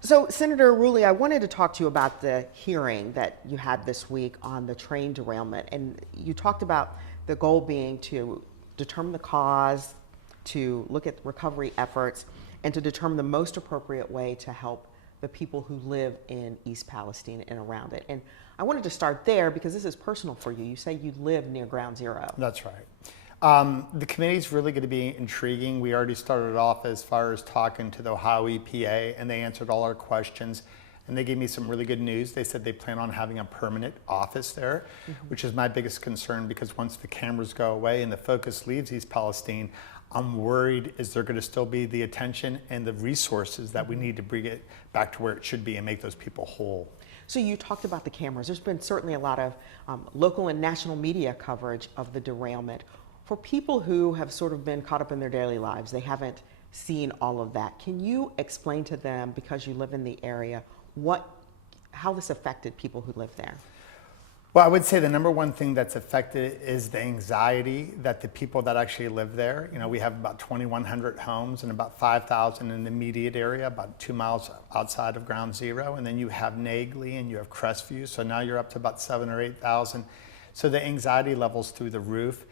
So, Senator Rulli, I wanted to talk to you about the hearing that you had this week on the train derailment. And you talked about the goal being to determine the cause, to look at recovery efforts, and to determine the most appropriate way to help the people who live in East Palestine and around it. And I wanted to start there because this is personal for you. You say you live near Ground Zero. That's right. The committee is really going to be intriguing. We already started off as far as talking to the Ohio EPA, and they answered all our questions. And they gave me some really good news. They said they plan on having a permanent office there, which is my biggest concern, because once the cameras go away and the focus leaves East Palestine, I'm worried, is there going to still be the attention and the resources that we need to bring it back to where it should be and make those people whole? So you talked about the cameras. There's been certainly a lot of local and national media coverage of the derailment. For people who have sort of been caught up in their daily lives, they haven't seen all of that. Can you explain to them, because you live in the area, how this affected people who live there? Well, I would say the number one thing that's affected is the anxiety that the people that actually live there. You know, we have about 2,100 homes and about 5,000 in the immediate area, about 2 miles outside of Ground Zero. And then you have Nagley and you have Crestview. So now you're up to about 7,000 or 8,000. So the anxiety level's through the roof.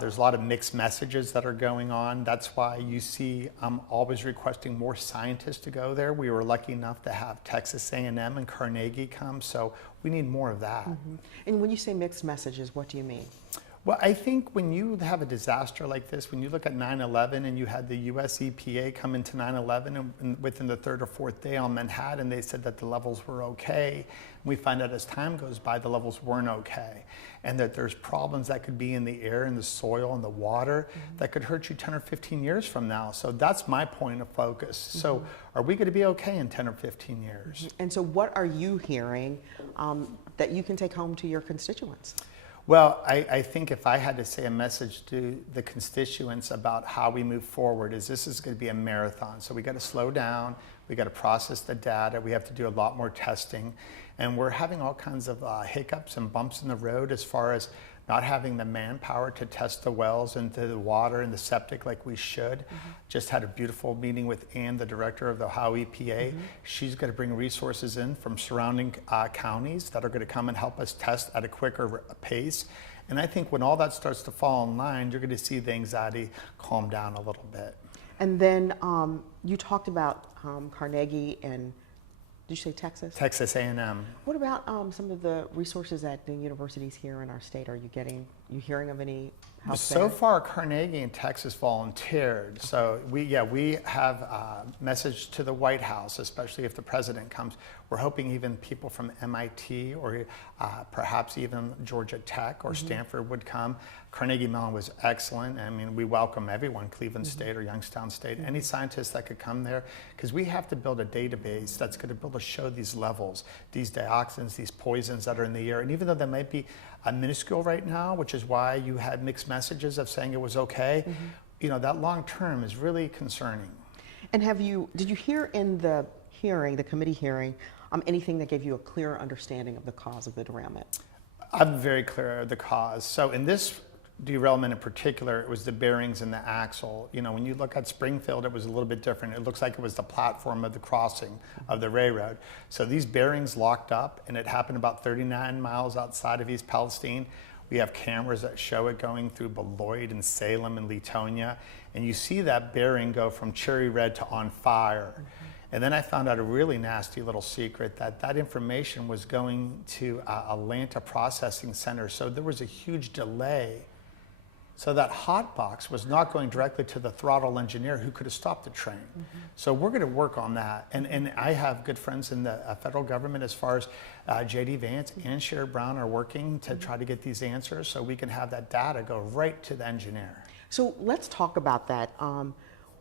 There's a lot of mixed messages that are going on. That's why you see I'm always requesting more scientists to go there. We were lucky enough to have Texas A&M and Carnegie come, so we need more of that. And when you say mixed messages, what do you mean? Well, I think when you have a disaster like this, when you look at 9/11 and you had the US EPA come into 9/11 and within the third or fourth day on Manhattan, they said that the levels were okay. We find out as time goes by, the levels weren't okay. And that there's problems that could be in the air, in the soil, in the water that could hurt you 10 or 15 years from now. So that's my point of focus. So are we going to be okay in 10 or 15 years? And so what are you hearing that you can take home to your constituents? Well, I think if I had to say a message to the constituents about how we move forward, is this is going to be a marathon. So we got to slow down, we got to process the data, we have to do a lot more testing, and we're having all kinds of hiccups and bumps in the road as far as not having the manpower to test the wells and the water and the septic like we should. Just had a beautiful meeting with Ann, the director of the Ohio EPA. She's going to bring resources in from surrounding counties that are going to come and help us test at a quicker pace. And I think when all that starts to fall in line, you're going to see the anxiety calm down a little bit. And then you talked about Carnegie and, did you say Texas? Texas A&M. What about some of the resources at the universities here in our state? Are you hearing of any help So there? far, Carnegie and Texas volunteered. So we have a message to the White House, especially if the president comes. We're hoping even people from MIT or perhaps even Georgia Tech or Stanford would come. Carnegie Mellon was excellent. I mean, we welcome everyone, Cleveland State or Youngstown State, any scientists that could come there, because we have to build a database that's going to be able to show these levels, these dioxins, these poisons that are in the air. And even though they might be minuscule right now, which is why you had mixed messages of saying it was okay, you know, that long term is really concerning. And did you hear in the hearing, the committee hearing, anything that gave you a clearer understanding of the cause of the derailment? I'm very clear of the cause. So in this derailment in particular, it was the bearings in the axle. You know, when you look at Springfield, it was a little bit different. It looks like it was the platform of the crossing of the railroad. So these bearings locked up, and it happened about 39 miles outside of East Palestine. We have cameras that show it going through Beloit and Salem and Latonia, and you see that bearing go from cherry red to on fire. And then I found out a really nasty little secret that information was going to Atlanta Processing Center, so there was a huge delay. So that hot box was not going directly to the throttle engineer who could have stopped the train. So we're going to work on that. And I have good friends in the federal government as far as J.D. Vance and Sherrod Brown are working to try to get these answers so we can have that data go right to the engineer. So let's talk about that.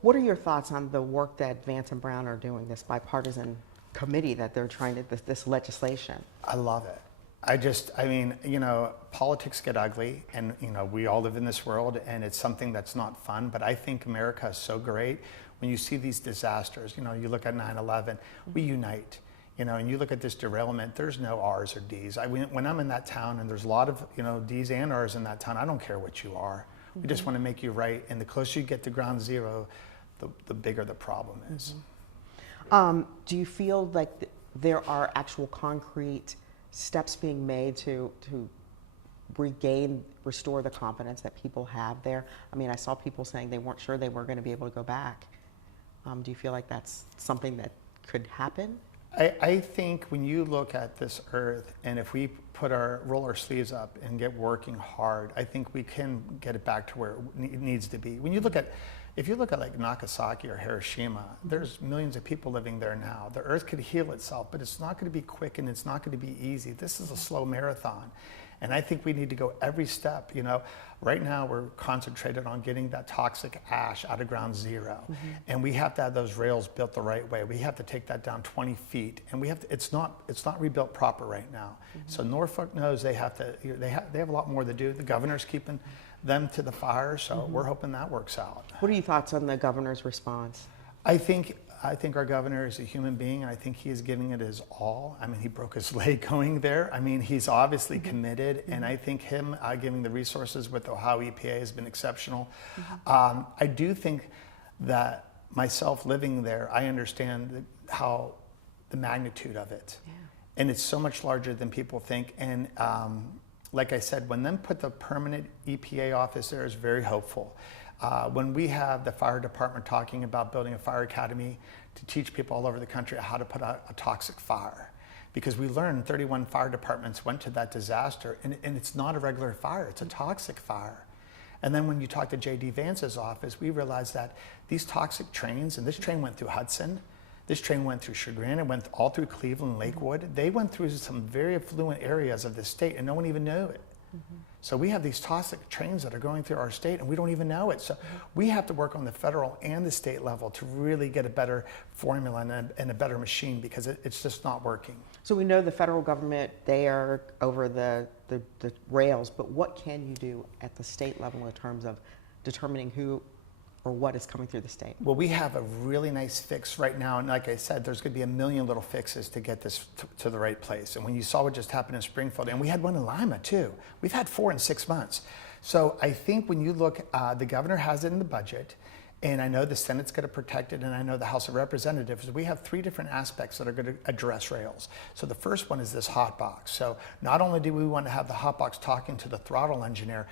What are your thoughts on the work that Vance and Brown are doing, this bipartisan committee that they're trying to, this legislation? I love it. I mean, you know, politics get ugly, and, you know, we all live in this world, and it's something that's not fun, but I think America is so great when you see these disasters. You know, you look at 9/11, we unite. You know, and you look at this derailment, there's no R's or D's. When I'm in that town, and there's a lot of, you know, D's and R's in that town, I don't care what you are. We just want to make you right, and the closer you get to Ground Zero, the bigger the problem is. Do you feel like there are actual concrete steps being made to restore the confidence that people have there? I mean, I saw people saying they weren't sure they were going to be able to go back. Do you feel like that's something that could happen? I think when you look at this earth, and if we roll our sleeves up and get working hard, I think we can get it back to where it needs to be. If you look at like Nagasaki or Hiroshima, there's millions of people living there now. The earth could heal itself, but it's not going to be quick and it's not going to be easy. This is a slow marathon. And I think we need to go every step. Right now we're concentrated on getting that toxic ash out of ground zero. And we have to have those rails built the right way. We have to take that down 20 feet. And it's not rebuilt proper right now. So Norfolk knows they have a lot more to do. The governor's keeping them to the fire, so we're hoping that works out. What are your thoughts on the governor's response? I think our governor is a human being, and I think he is giving it his all. I mean, he broke his leg going there. I mean, he's obviously committed, and I think him giving the resources with the Ohio EPA has been exceptional. I do think that myself living there, I understand the magnitude of it. Yeah. And it's so much larger than people think. And like I said, when them put the permanent EPA office there is very hopeful. When we have the fire department talking about building a fire academy to teach people all over the country how to put out a toxic fire, because we learned 31 fire departments went to that disaster, and it's not a regular fire, it's a toxic fire. And then when you talk to J.D. Vance's office, we realized that these toxic trains, and this train went through Hudson, this train went through Chagrin, it went all through Cleveland, Lakewood. They went through some very affluent areas of the state, and no one even knew it. So we have these toxic trains that are going through our state, and we don't even know it. So we have to work on the federal and the state level to really get a better formula and a better machine, because it's just not working. So we know the federal government, they are over the rails, but what can you do at the state level in terms of determining who or what is coming through the state? Well, we have a really nice fix right now, and like I said, there's going to be a million little fixes to get this to the right place. And when you saw what just happened in Springfield, and we had one in Lima too, we've had 4 in 6 months. So I think when you look, the governor has it in the budget, and I know the Senate's going to protect it, and I know the House of Representatives. We have 3 different aspects that are going to address rails. So the first one is this hot box. So not only do we want to have the hot box talking to the throttle engineer,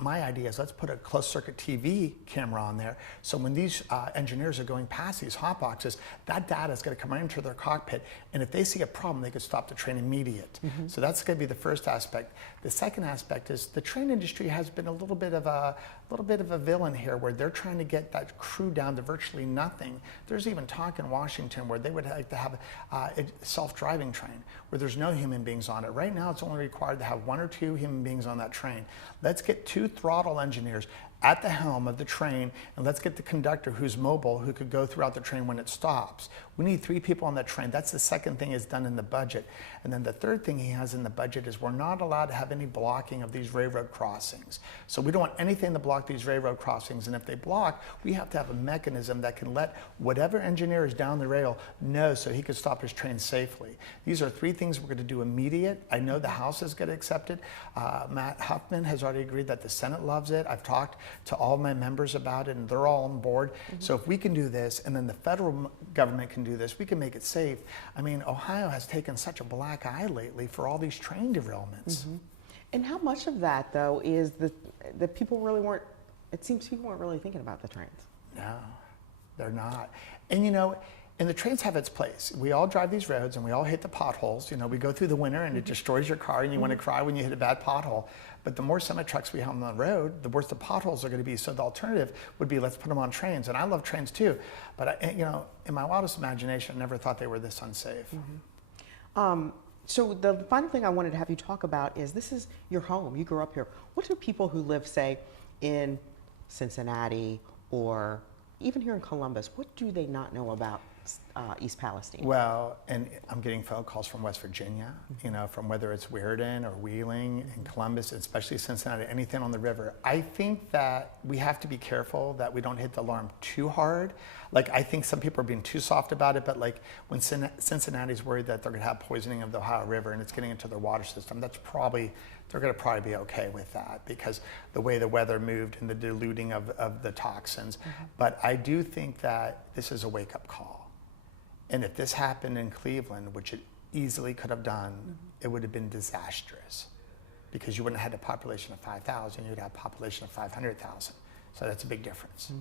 my idea is let's put a closed circuit TV camera on there. So when these engineers are going past these hot boxes, that data is going to come right into their cockpit. And if they see a problem, they could stop the train immediate. So that's going to be the first aspect. The second aspect is the train industry has been a little bit of a villain here, where they're trying to get that crew down to virtually nothing. There's even talk in Washington where they would like to have a self-driving train where there's no human beings on it. Right now, it's only required to have 1 or 2 human beings on that train. Let's get 2 throttle engineers at the helm of the train, and let's get the conductor who's mobile, who could go throughout the train when it stops. We need 3 people on that train. That's the second thing is done in the budget. And then the third thing he has in the budget is we're not allowed to have any blocking of these railroad crossings. So we don't want anything to block these railroad crossings. And if they block, we have to have a mechanism that can let whatever engineer is down the rail know so he can stop his train safely. These are 3 things we're going to do immediate. I know the House is going to accept it. Matt Huffman has already agreed that the Senate loves it. I've talked to all my members about it, and they're all on board. So if we can do this, and then the federal government can do this, we can make it safe. I mean, Ohio has taken such a black eye lately for all these train derailments. And how much of that, though, is that people really weren't, it seems people weren't really thinking about the trains? No, they're not. And and the trains have its place. We all drive these roads and we all hit the potholes. We go through the winter and it destroys your car, and you want to cry when you hit a bad pothole. But the more semi-trucks we have on the road, the worse the potholes are going to be. So the alternative would be let's put them on trains. And I love trains too. But in my wildest imagination, I never thought they were this unsafe. So the final thing I wanted to have you talk about is, this is your home. You grew up here. What do people who live, say, in Cincinnati or even here in Columbus, what do they not know about East Palestine? Well, and I'm getting phone calls from West Virginia, from whether it's Weirden or Wheeling and Columbus, especially Cincinnati, anything on the river. I think that we have to be careful that we don't hit the alarm too hard. I think some people are being too soft about it, but when Cincinnati's worried that they're going to have poisoning of the Ohio River and it's getting into their water system, they're going to probably be okay with that, because the way the weather moved and the diluting of the toxins. But I do think that this is a wake-up call. And if this happened in Cleveland, which it easily could have done, it would have been disastrous, because you wouldn't have had a population of 5,000, you'd have a population of 500,000. So that's a big difference.